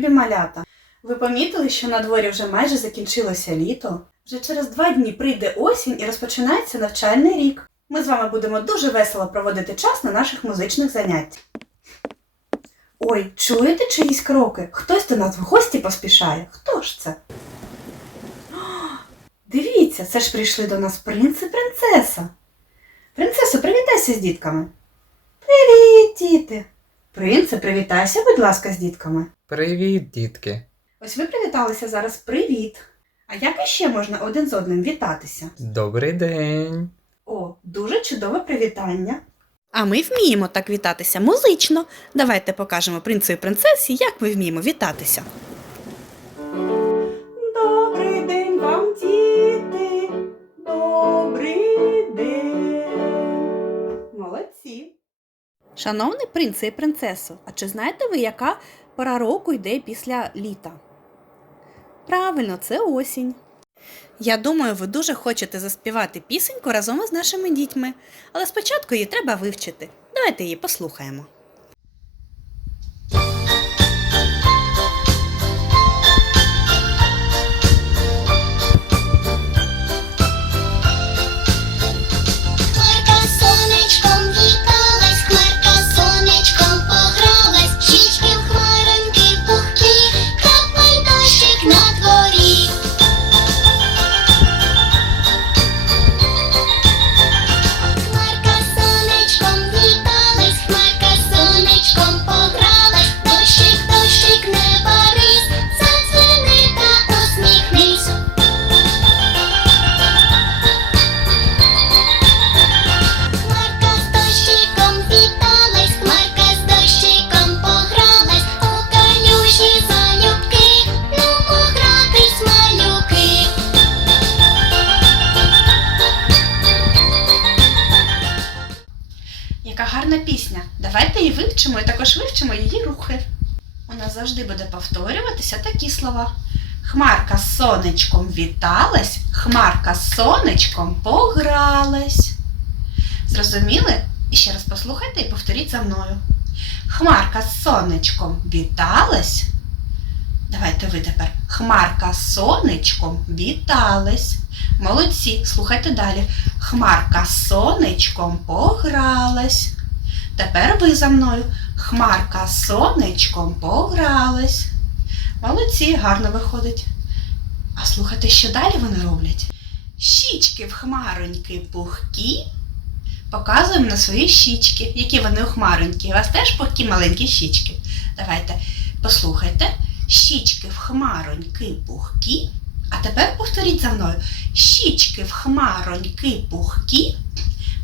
любі малята! Ви помітили, що на дворі вже майже закінчилося літо? Вже через два дні прийде осінь і розпочинається навчальний рік. Ми з вами будемо дуже весело проводити час на наших музичних заняттях. Ой, чуєте чиїсь кроки? Хтось до нас в гості поспішає. Хто ж це? О, Дивіться, це ж прийшли до нас принц і принцеса. Принцесо, привітайся з дітками. Привіт, діти! Принце, привітайся, будь ласка, з дітками. Привіт, дітки. Ось ви привіталися зараз привіт. А як іще можна один з одним вітатися? Добрий день. О, дуже чудове привітання. А ми вміємо так вітатися музично. Давайте покажемо принцу і принцесі, як ми вміємо вітатися. Добрий день вам, діти. Добрий день. Молодці. Шановний принце і принцесо, а чи знаєте ви, яка пора року йде після літа? Правильно, це осінь. Я думаю, ви дуже хочете заспівати пісеньку разом із нашими дітьми, але спочатку її треба вивчити. Давайте її послухаємо. Завжди буде повторюватися такі слова. Хмарка з сонечком віталась, хмарка з сонечком погралась. Зрозуміли? І ще раз послухайте і повторіть за мною. Хмарка з сонечком віталась. Давайте ви тепер. Хмарка з сонечком віталась. Молодці, слухайте далі. Хмарка з сонечком погралась. Тепер ви за мною. Хмарка з сонечком погралась. Молодці, гарно виходить. А слухайте, що далі вони роблять? Щічки в хмароньки пухкі. Показуємо на свої щічки, які вони у хмароньки. У вас теж пухкі маленькі щічки. Давайте послухайте. Щічки в хмароньки пухкі. А тепер повторіть за мною. Щічки в хмароньки пухкі.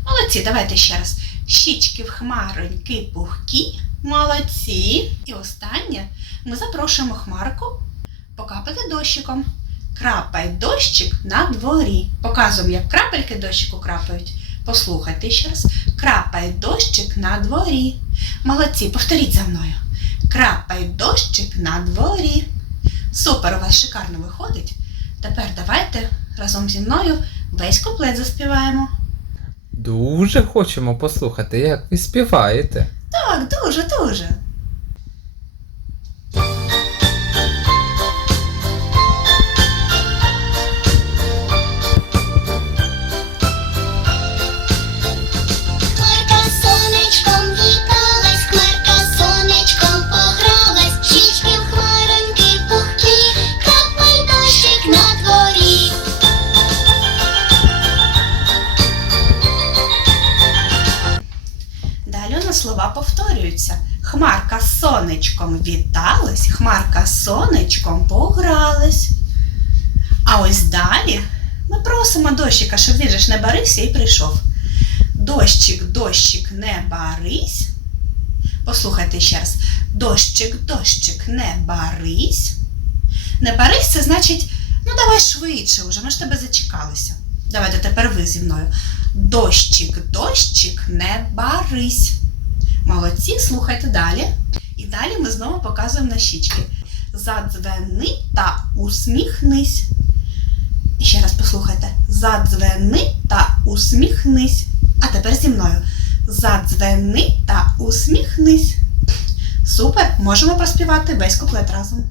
Молодці, давайте ще раз. Щічки в хмароньки пухкі. Молодці. І останнє ми запрошуємо хмарку покапати дощиком. Крапай дощик на дворі. Показуємо, як крапельки дощику крапають. Послухайте ще раз. Крапай дощик на дворі. Молодці, повторіть за мною. Крапай дощик на дворі. Супер, у вас шикарно виходить. Тепер давайте разом зі мною весь куплет заспіваємо. Дуже хочемо послухати, як ви співаєте. Так, дуже, дуже. Слова повторюються. Хмарка з сонечком віталась, хмарка з сонечком погралась. А ось далі ми просимо дощика, щоб він же ж не барився і прийшов. Дощик, дощик, не барись. Послухайте ще раз. Дощик, дощик, не барись. Не барись, це значить, ну давай швидше вже, ми ж тебе зачекалися. Давайте тепер ви зі мною. Дощик, дощик, не барись. Молодці, слухайте далі. І далі ми знову показуємо на щічки. Задзвени та усміхнись. І ще раз послухайте. Задзвени та усміхнись. А тепер зі мною. Задзвени та усміхнись. Супер, можемо проспівати весь куплет разом.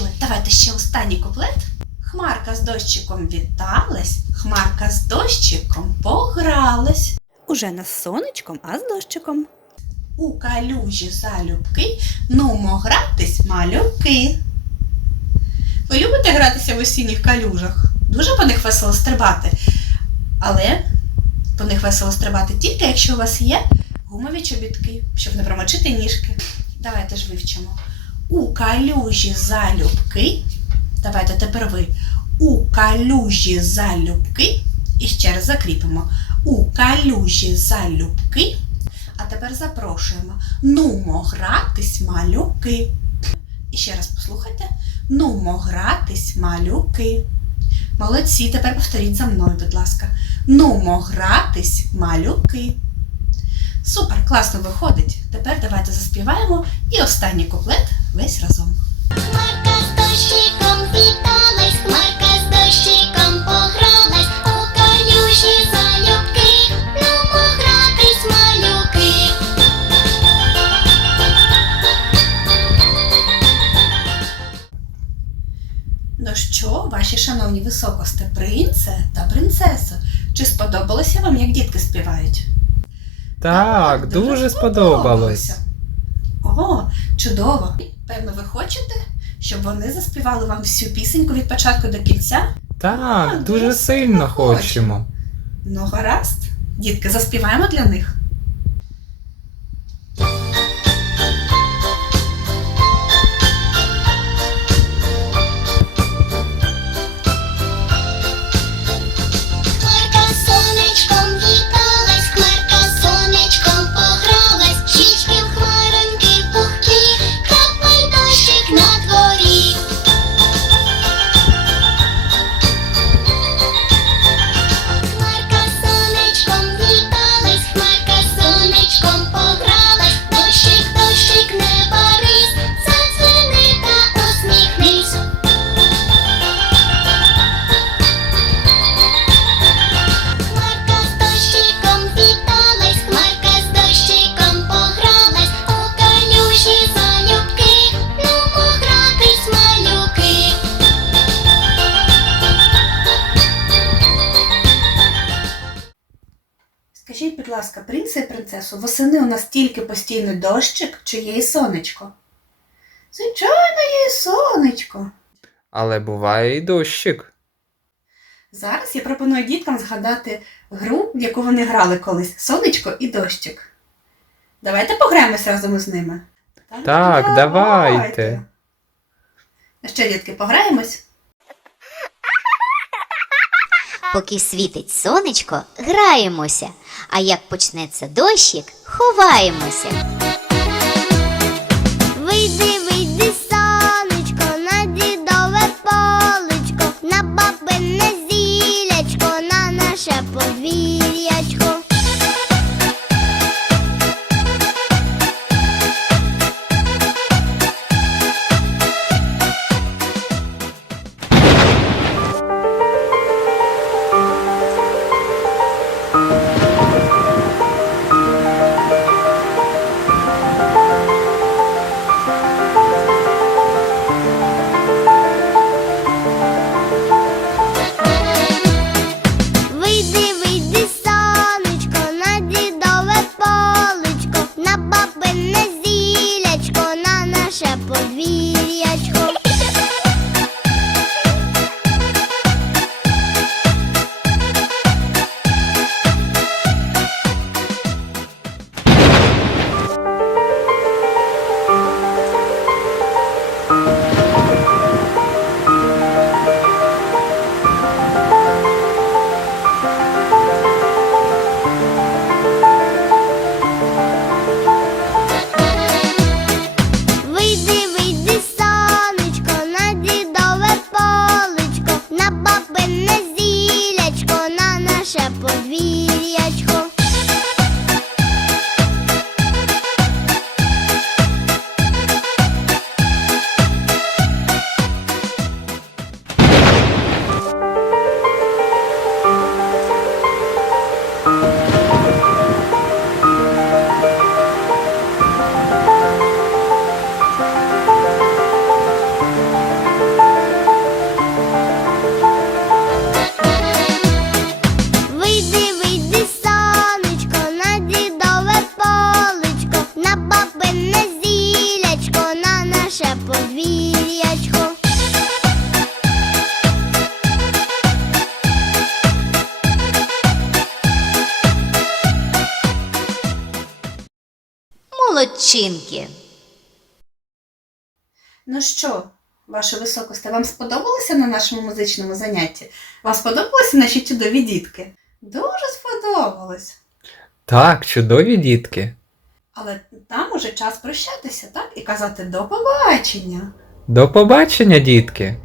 Багато. Давайте ще останній куплет. Хмарка з дощиком віталась, хмарка з дощиком погралась. Уже не з сонечком, а з дощиком. У калюжі залюбки, нумо гратись малюки. Ви любите гратися в осінніх калюжах? Дуже по них весело стрибати. Але по них весело стрибати тільки якщо у вас є гумові чобітки, щоб не промочити ніжки. Давайте ж вивчимо. У калюжі залюбки. Давайте тепер ви. У калюжі залюбки. І ще раз закріпимо. У калюжі залюбки. А тепер запрошуємо. Нумо гратись малюки. І ще раз послухайте. Нумо гратись малюки. Молодці, тепер повторіть за мною, будь ласка. Нумо гратись малюки. Супер, класно виходить. Тепер давайте заспіваємо і останній куплет весь разом. Хмарка з дощиком віталась, хмарка з дощиком погралась, у калюжі залюбки, ну гратись малюки. Ну що, ваші шановні високости, принце та принцесо, чи сподобалося вам, як дітки співають? Так, дуже сподобалось. О, чудово! Певно, ви хочете, щоб вони заспівали вам всю пісеньку від початку до кінця? Так, а, дуже сильно хочемо. Ну, гаразд. Дітки, заспіваємо для них. Скажіть, будь ласка, принце і принцесу, восени у нас тільки постійний дощик чи є і сонечко? Звичайно, є і сонечко. Але буває і дощик. Зараз я пропоную діткам згадати гру, в яку вони грали колись сонечко і дощик. Давайте пограємося разом із ними. Так, давайте. Ну що, дітки, пограємось? Поки світить сонечко, граємося, а як почнеться дощик, ховаємося. Вийди, вчинки. Ну що, ваше високосте, вам сподобалося на нашому музичному занятті? Вам сподобалися наші чудові дітки? Дуже сподобалось. Так, чудові дітки. Але там уже час прощатися, так? І казати до побачення. До побачення, дітки!